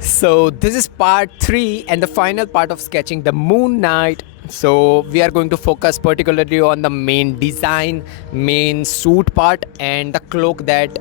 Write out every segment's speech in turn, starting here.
So this is part 3 and the final part of sketching the Moon Knight. So we are going to focus particularly on the main design, main suit part and the cloak that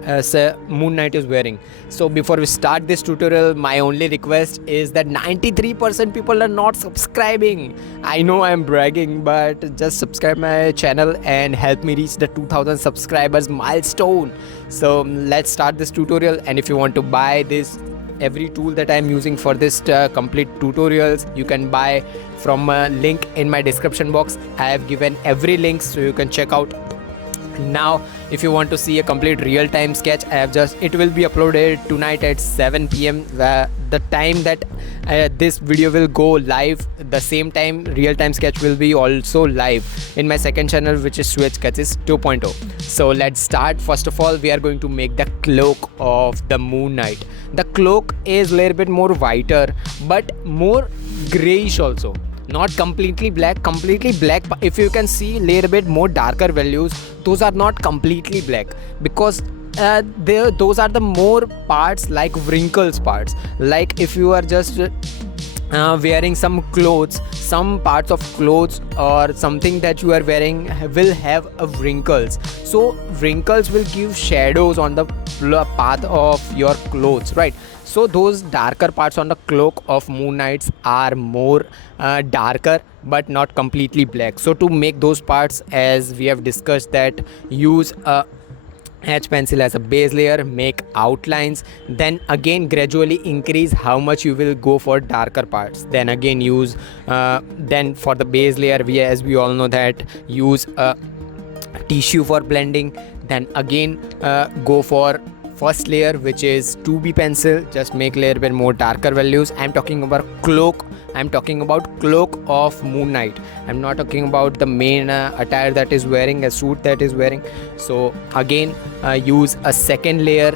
Moon Knight is wearing. So before we start this tutorial, my only request is that 93% people are not subscribing. I know I'm bragging, but just subscribe my channel and help me reach the 2000 subscribers milestone. So let's start this tutorial, and if you want to buy this every tool that I'm using for this complete tutorials, you can buy from a link in my description box. I have given every link so you can check out. Now if you want to see a complete real-time sketch, it will be uploaded tonight at 7 p.m. The time that this video will go live, the same time real-time sketch will be also live in my second channel, which is Shwet Sketches 2.0. So let's start. First of all, we are going to make the cloak of the Moon Knight. The cloak is a little bit more whiter but more grayish also, not completely black. Completely black, if you can see a little bit more darker values, those are not completely black, because those are the more parts like wrinkles parts. Like if you are just wearing some clothes, some parts of clothes or something that you are wearing will have wrinkles, so wrinkles will give shadows on the path of your clothes, right? So those darker parts on the cloak of Moon Knights are more darker but not completely black. So to make those parts, as we have discussed, that use a H pencil as a base layer, make outlines, then again gradually increase how much you will go for darker parts, then again use then for the base layer, as we all know that, use a tissue for blending, then again go for first layer, which is 2B pencil, just make a little bit more darker values. I'm talking about cloak of Moon Knight. I'm not talking about the main attire that is wearing, a suit that is wearing. So again use a second layer.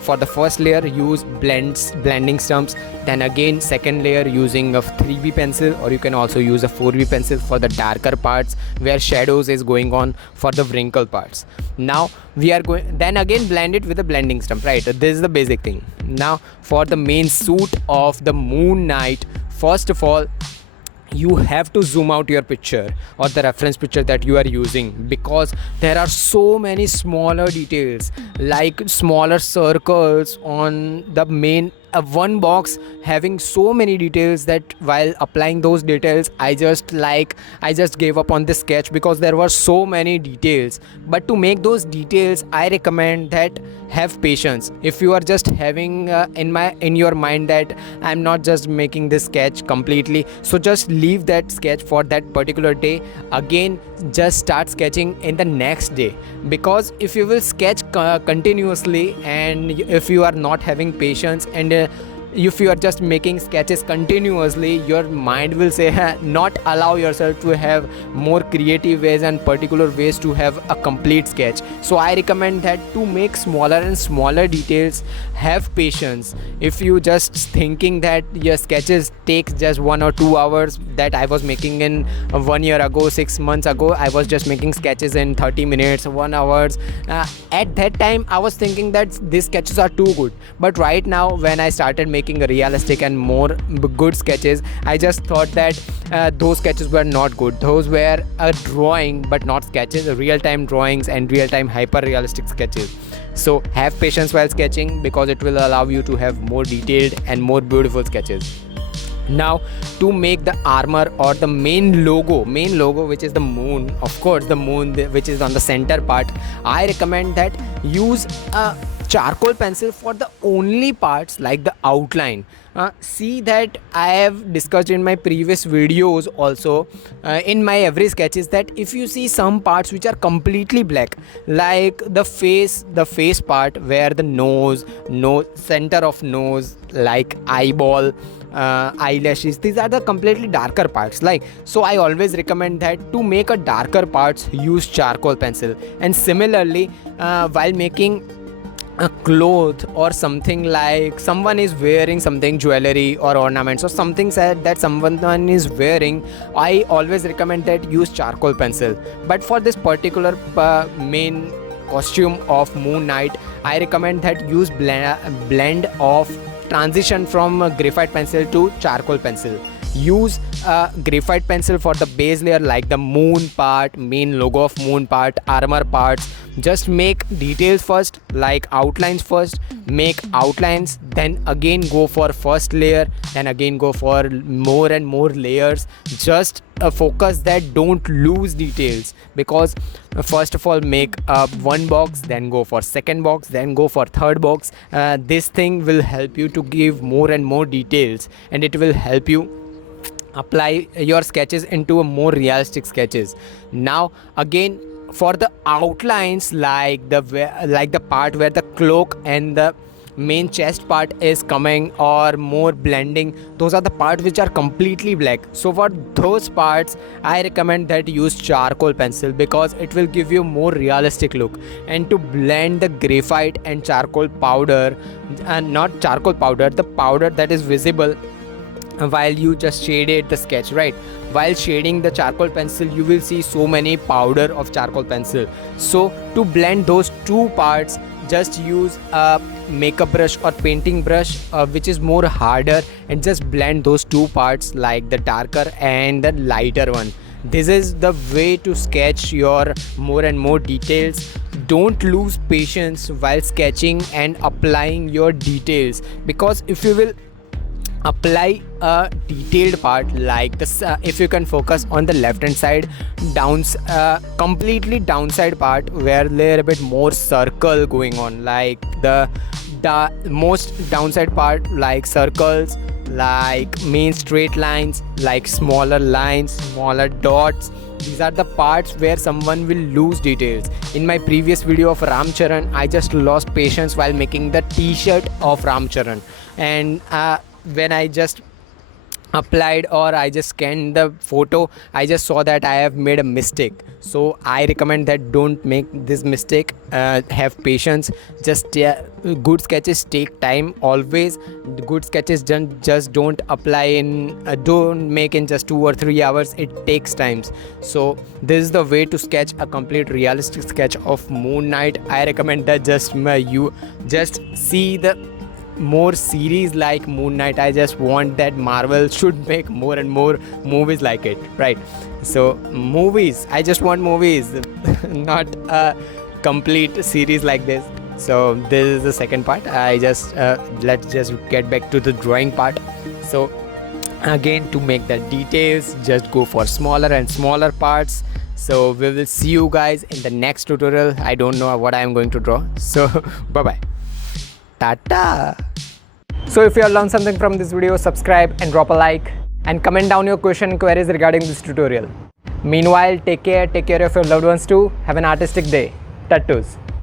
For the first layer, use blending stumps, then again second layer using a 3B pencil, or you can also use a 4B pencil for the darker parts where shadows is going on, for the wrinkle parts. Now we are going, then again blend it with a blending stump, right? This is the basic thing. Now for the main suit of the Moon Knight, first of all, you have to zoom out your picture or the reference picture that you are using, because there are so many smaller details, like smaller circles on the main one box, having so many details that while applying those details, I just gave up on this sketch because there were so many details. But to make those details, I recommend that have patience. If you are just having in your mind that I'm not just making this sketch completely, so just leave that sketch for that particular day, again just start sketching in the next day. Because if you will sketch continuously, and if you are not having patience, and if you are just making sketches continuously, your mind will say not allow yourself to have more creative ways and particular ways to have a complete sketch. So I recommend that to make smaller and smaller details, have patience. If you just thinking that your sketches take just 1 or 2 hours, that I was making in 1 year ago, 6 months ago, I was just making sketches in 30 minutes, 1 hours. At that time I was thinking that these sketches are too good, but right now when I started making realistic and more good sketches, I just thought that those sketches were not good. Those were a drawing but not sketches, real-time drawings and real-time hyper realistic sketches. So have patience while sketching, because it will allow you to have more detailed and more beautiful sketches. Now to make the armor or the main logo, which is the moon, of course the moon which is on the center part, I recommend that use a charcoal pencil for the only parts like the outline. See that I have discussed in my previous videos also, in my every sketches, that if you see some parts which are completely black, like the face part, where the nose, center of nose, like eyeball, eyelashes, these are the completely darker parts. Like, so I always recommend that to make a darker parts, use charcoal pencil. And similarly, while making a cloth or something, like someone is wearing something, jewelry or ornaments or something said that someone is wearing, I always recommend that use charcoal pencil. But for this particular main costume of Moon Knight, I recommend that use blend of transition from graphite pencil to charcoal pencil. Use graphite pencil for the base layer, like the moon part, main logo of moon part, armor parts. Just make details first, like outlines first. Make outlines, then again go for first layer, then again go for more and more layers. Just focus that don't lose details, because first of all make one box, then go for second box, then go for third box. This thing will help you to give more and more details, and it will help you apply your sketches into a more realistic sketches. Now again, for the outlines, like the part where the cloak and the main chest part is coming, or more blending, those are the parts which are completely black. So for those parts I recommend that use charcoal pencil, because it will give you more realistic look. And to blend the graphite and charcoal powder, and not charcoal powder, the powder that is visible while you just shaded the sketch, right? While shading the charcoal pencil, you will see so many powder of charcoal pencil. So to blend those two parts, just use a makeup brush or painting brush, which is more harder, and just blend those two parts, like the darker and the lighter one. This is the way to sketch your more and more details. Don't lose patience while sketching and applying your details, because if you will apply a detailed part like this, if you can focus on the left hand side completely downside part, where there a bit more circle going on, like the most downside part, like circles, like main straight lines, like smaller lines, smaller dots. These are the parts where someone will lose details. In my previous video of Ramcharan, I just lost patience while making the t-shirt of Ramcharan, and when I just applied, or I just scanned the photo, I just saw that I have made a mistake. So I recommend that don't make this mistake. Have patience. Just good sketches take time always. Good sketches just don't apply in don't make in just 2 or 3 hours. It takes times. So this is the way to sketch a complete realistic sketch of Moon Knight. I recommend that you just see the more series like Moon Knight. I just want that Marvel should make more and more movies like it, right? So movies, I just want movies not a complete series like this. So this is the second part. I just let's just get back to the drawing part. So again, to make the details, just go for smaller and smaller parts. So we will see you guys in the next tutorial. I don't know what I am going to draw, so bye bye, tata. So if you have learned something from this video, subscribe and drop a like, and comment down your question and queries regarding this tutorial. Meanwhile, take care of your loved ones too. Have an artistic day. Tattoos.